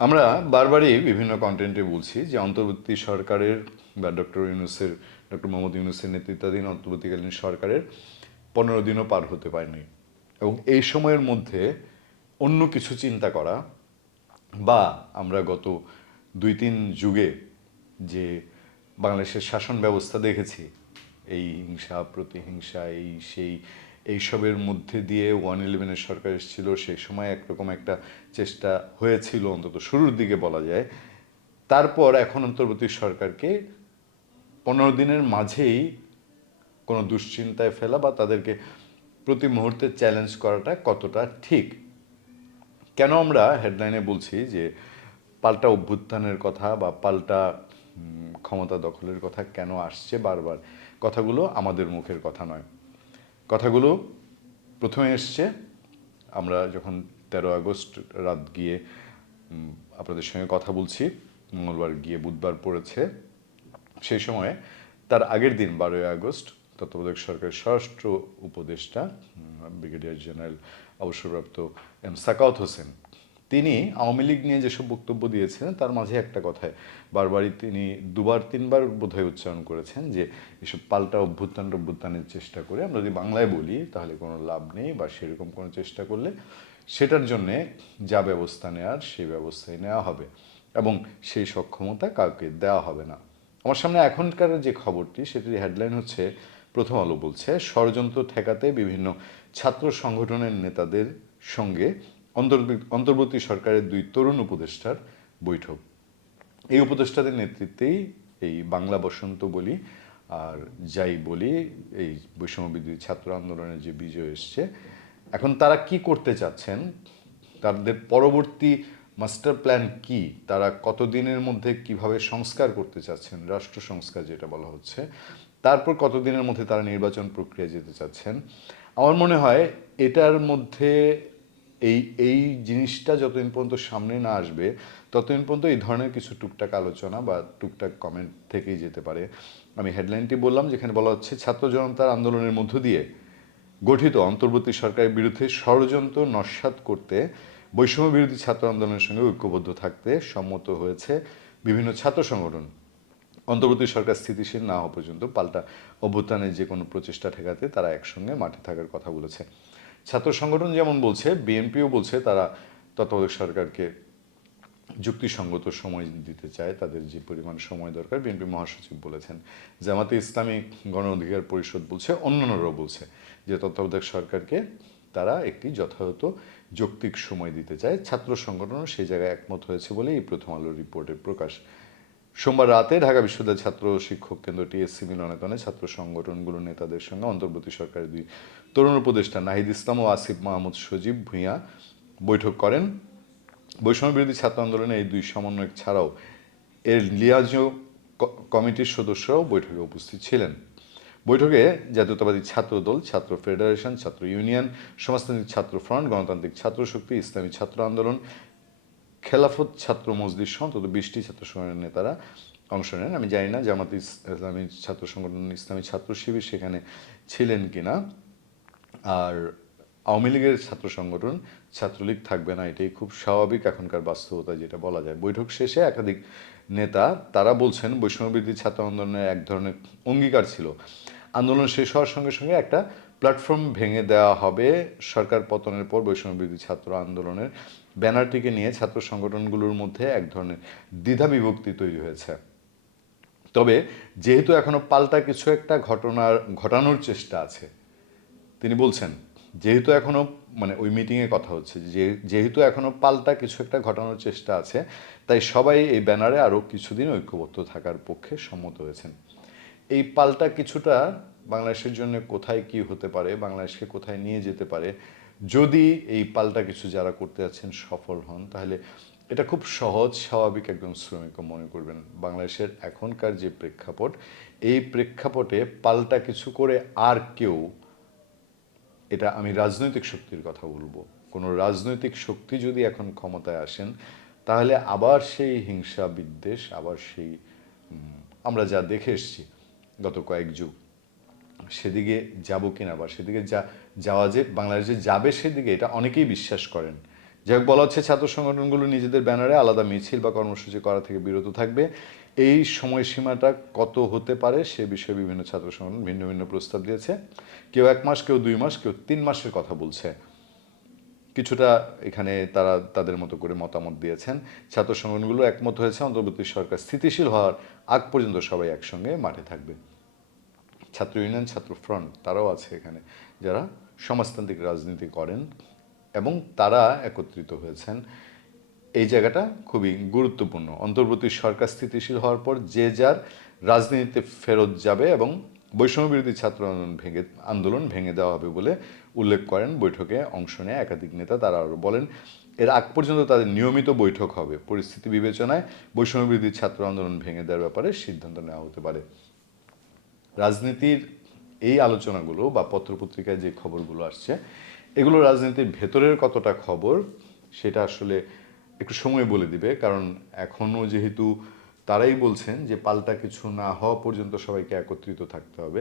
আমরা বারবারই বিভিন্ন কন্টেন্টে বলছি যে অন্তর্বর্তী সরকারের বা ডক্টর মোহাম্মদ ইউনূসের নেতৃত্বাধীন অন্তর্বর্তীকালীন সরকারের 15 দিনও পার হতে পারেনি এবং এই সময়ের মধ্যে অন্য কিছু চিন্তা করা বা আমরা গত 2-3 যুগে যে বাংলাদেশের শাসন ব্যবস্থা দেখেছি, এই হিংসা প্রতিহিংসা এইসবের মধ্যে দিয়ে 111-এর সরকার এসেছিল, সেই সময় একরকম একটা চেষ্টা হয়েছিল অন্তত শুরুর দিকে বলা যায়। তারপর এখন অন্তর্বর্তী সরকারকে 15 দিনের মাঝেই কোনো দুশ্চিন্তায় ফেলা বা তাদেরকে প্রতি মুহূর্তে চ্যালেঞ্জ করাটা কতটা ঠিক। কেন আমরা হেডলাইনে বলছি যে পাল্টা অভ্যুত্থানের কথা বা পাল্টা ক্ষমতা দখলের কথা কেন আসছে বারবার? কথাগুলো আমাদের মুখের কথা নয়, কথাগুলো প্রথমে এসছে আমরা যখন 13 আগস্ট রাত গিয়ে আপনাদের সঙ্গে কথা বলছি, মঙ্গলবার গিয়ে বুধবার পড়েছে, সেই সময়ে তার আগের দিন 12ই আগস্ট তত্ত্বাবধায়ক সরকারের স্বরাষ্ট্র উপদেষ্টা ব্রিগেডিয়ার জেনারেল অবসরপ্রাপ্ত এম সাকাওয়াত হোসেন তিনি আওয়ামী লীগ নিয়ে যেসব বক্তব্য দিয়েছেন তার মাঝে একটা কথায় বারবারই তিনি 2-3বার বোধহয় উচ্চারণ করেছেন যে এসব পাল্টা অভ্যুত্থানের চেষ্টা করে আমরা যদি বাংলায় বলি তাহলে কোনো লাভ নেই, বা সেরকম কোনো চেষ্টা করলে সেটার জন্যে যা ব্যবস্থা নেওয়ার সেই ব্যবস্থাই নেওয়া হবে এবং সেই সক্ষমতা কাউকে দেওয়া হবে না। আমার সামনে এখনকার যে খবরটি সেটির হেডলাইন হচ্ছে, প্রথম আলো বলছে ষড়যন্ত্র ঠেকাতে বিভিন্ন ছাত্র সংগঠনের নেতাদের সঙ্গে অন্তর্বর্তী সরকারের 2 তরুণ উপদেষ্টার বৈঠক। এই উপদেষ্টাদের নেতৃত্বেই এই বাংলা বসন্ত বলি আর যাই বলি এই বৈষম্যবিরোধী ছাত্র আন্দোলনের যে বিজয় এসছে, এখন তারা কি করতে চাচ্ছেন, তাদের পরবর্তী মাস্টার প্ল্যান কি, তারা কতদিনের মধ্যে কিভাবে সংস্কার করতে চাচ্ছেন, রাষ্ট্র সংস্কার যেটা বলা হচ্ছে, তারপর কতদিনের মধ্যে তারা নির্বাচন প্রক্রিয়া যেতে চাচ্ছেন। আমার মনে হয় এটার মধ্যে এই এই জিনিসটা যতদিন পর্যন্ত সামনে না আসবে ততদিন পর্যন্ত এই ধরনের কিছু টুকটাক আলোচনা বা টুকটাক কমেন্ট থেকেই যেতে পারে। আমি হেডলাইনটি বললাম যেখানে বলা হচ্ছে ছাত্র জনতার আন্দোলনের মধ্য দিয়ে গঠিত অন্তর্বর্তী সরকারের বিরুদ্ধে ষড়যন্ত্র নস্যাৎ করতে বৈষম্য বিরোধী ছাত্র আন্দোলনের সঙ্গে ঐক্যবদ্ধ থাকতে সম্মত হয়েছে বিভিন্ন ছাত্র সংগঠন। অন্তর্বর্তী সরকার স্থিতিশীল না হওয়া পর্যন্ত পাল্টা অভ্যুত্থানের যে কোনো প্রচেষ্টা ঠেকাতে তারা একসঙ্গে মাঠে থাকার কথা বলেছে। ছাত্র সংগঠন যেমন বলছে, বিএনপিও বলছে তারা তত্ত্বাবধায়ক সরকারকে যুক্তিসঙ্গত সময় দিতে চায়, তাদের যে পরিমাণ সময় দরকার। বিএনপি মহাসচিব বলেছেন, জামাতে ইসলামী গণ অধিকার পরিষদ বলছে, অন্যান্যরাও বলছে যে তত্ত্বাবধায়ক সরকারকে তারা একটি যথাযথ যৌক্তিক সময় দিতে চায়। ছাত্র সংগঠনও সেই জায়গায় একমত হয়েছে বলে এই প্রথম আলোর রিপোর্টের প্রকাশ। সোমবার রাতে ঢাকা বিশ্ববিদ্যালয় ছাত্র শিক্ষক কেন্দ্র টিএসসি মিলনায়তনে ছাত্র সংগঠনগুলোর নেতাদের সঙ্গে অন্তর্বর্তী সরকারের 2 তরুণ উপদেষ্টা নাহিদ ইসলাম ও আসিফ মাহমুদ সজীব ভূঁইয়া বৈঠক করেন। বৈষম্য বিরোধী ছাত্র আন্দোলনে এই 2 সমন্বয়ক ছাড়াও এর লিয়াজো কমিটির সদস্যরাও বৈঠকে উপস্থিত ছিলেন। বৈঠকে জাতীয়তাবাদী ছাত্র দল, ছাত্র ফেডারেশন, ছাত্র ইউনিয়ন, সমাজতান্ত্রিক ছাত্র ফ্রন্ট, গণতান্ত্রিক ছাত্র শক্তি, ইসলামী ছাত্র আন্দোলন, খেলাফত ছাত্র মজলিস সহ অন্তত 20টি ছাত্র সংগঠনের নেতারা অংশ নেন। আমি জানি না জামাত ইসলামী ছাত্র সংগঠন, ইসলামী ছাত্র শিবির সেখানে ছিলেন কিনা। আর আওয়ামী লীগের ছাত্র সংগঠন, ছাত্রলীগ থাকবে না, এটাই খুব স্বাভাবিক এখনকার বাস্তবতা যেটা বলা যায়। বৈঠক শেষে একাধিক নেতা তারা বলছেন বৈষম্যবিরোধী ছাত্র আন্দোলনের এক ধরনের অঙ্গীকার ছিল, আন্দোলন শেষ হওয়ার সঙ্গে সঙ্গে একটা প্ল্যাটফর্ম ভেঙে দেওয়া হবে। সরকার পতনের পর বৈষম্যবিরোধী ছাত্র আন্দোলনের ব্যানারটিকে নিয়ে ছাত্র সংগঠনগুলোর মধ্যে এক ধরনের দ্বিধা বিভক্তি তৈরি হয়েছে। তবে যেহেতু এখনো পাল্টা কিছু একটা ঘটানোর চেষ্টা আছে, তিনি বলছেন যেহেতু এখনো মানে ওই মিটিংয়ে কথা হচ্ছে যে যেহেতু এখনো পাল্টা কিছু একটা ঘটানোর চেষ্টা আছে, তাই সবাই এই ব্যানারে আরও কিছুদিন ঐক্যবদ্ধ থাকার পক্ষে সম্মত হয়েছেন। এই পাল্টা কিছুটা বাংলাদেশের জন্য কোথায় কি হতে পারে, বাংলাদেশকে কোথায় নিয়ে যেতে পারে, যদি এই পাল্টা কিছু যারা করতে যাচ্ছেন সফল হন, তাহলে এটা খুব সহজ স্বাভাবিক একজন শ্রমিকও মনে করবেন বাংলাদেশের এখনকার যে প্রেক্ষাপট, এই প্রেক্ষাপটে পাল্টা কিছু করে আর কেউ, এটা আমি রাজনৈতিক শক্তির কথা বলবো, কোনো রাজনৈতিক শক্তি যদি এখন ক্ষমতায় আসেন তাহলে আবার সেই হিংসা বিদ্বেষ, আবার সেই আমরা যা দেখে এসেছি গত কয়েক যুগ, সেদিকে যাব কিনা বা সেদিকে যাওয়া যে বাংলাদেশে যাবে সেদিকে, এটা অনেকেই বিশ্বাস করেন যাই হোক, বলা হচ্ছে ছাত্র সংগঠনগুলো নিজেদের ব্যানারে আলাদা মিছিল বা কর্মসূচি করা থেকে বিরত থাকবে। এই সময়সীমাটা কত হতে পারে সে বিষয়ে বিভিন্ন ছাত্র সংগঠন ভিন্ন ভিন্ন প্রস্তাব দিয়েছে। কেউ 1 মাস, কেউ 2 মাস, কেউ 3 মাসের কথা বলছে। কিছুটা এখানে তারা তাদের মতো করে মতামত দিয়েছেন। ছাত্র সংগঠনগুলো একমত হয়েছে অন্তর্বর্তী সরকার স্থিতিশীল হওয়ার আগ পর্যন্ত সবাই একসঙ্গে মাঠে থাকবে। ছাত্র ইউনিয়ন, ছাত্র ফ্রন্ট তারাও আছে এখানে, যারা সমাজতান্ত্রিক রাজনীতি করেন এবং তারা একত্রিত হয়েছেন। এই জায়গাটা খুবই গুরুত্বপূর্ণ। অন্তর্বর্তী সরকার স্থিতিশীল হওয়ার পর যে যার রাজনীতিতে ফেরত যাবে এবং বৈষম্য বিরোধী ছাত্র আন্দোলন ভেঙে দেওয়া হবে বলে উল্লেখ করেন বৈঠকে অংশ নেয় একাধিক নেতা। তারা আরও বলেন, এর আগ পর্যন্ত তাদের নিয়মিত বৈঠক হবে। পরিস্থিতি বিবেচনায় বৈষম্য বিরোধী ছাত্র আন্দোলন ভেঙে দেওয়ার ব্যাপারে সিদ্ধান্ত নেওয়া হতে পারে। রাজনীতির এই আলোচনাগুলো বা পত্রপত্রিকায় যে খবরগুলো আসছে, এগুলো রাজনীতির ভেতরের কতটা খবর সেটা আসলে একটু সময় বলে দিবে। কারণ এখনও যেহেতু তারাই বলছেন যে পাল্টা কিছু না হওয়া পর্যন্ত সবাইকে একত্রিত থাকতে হবে।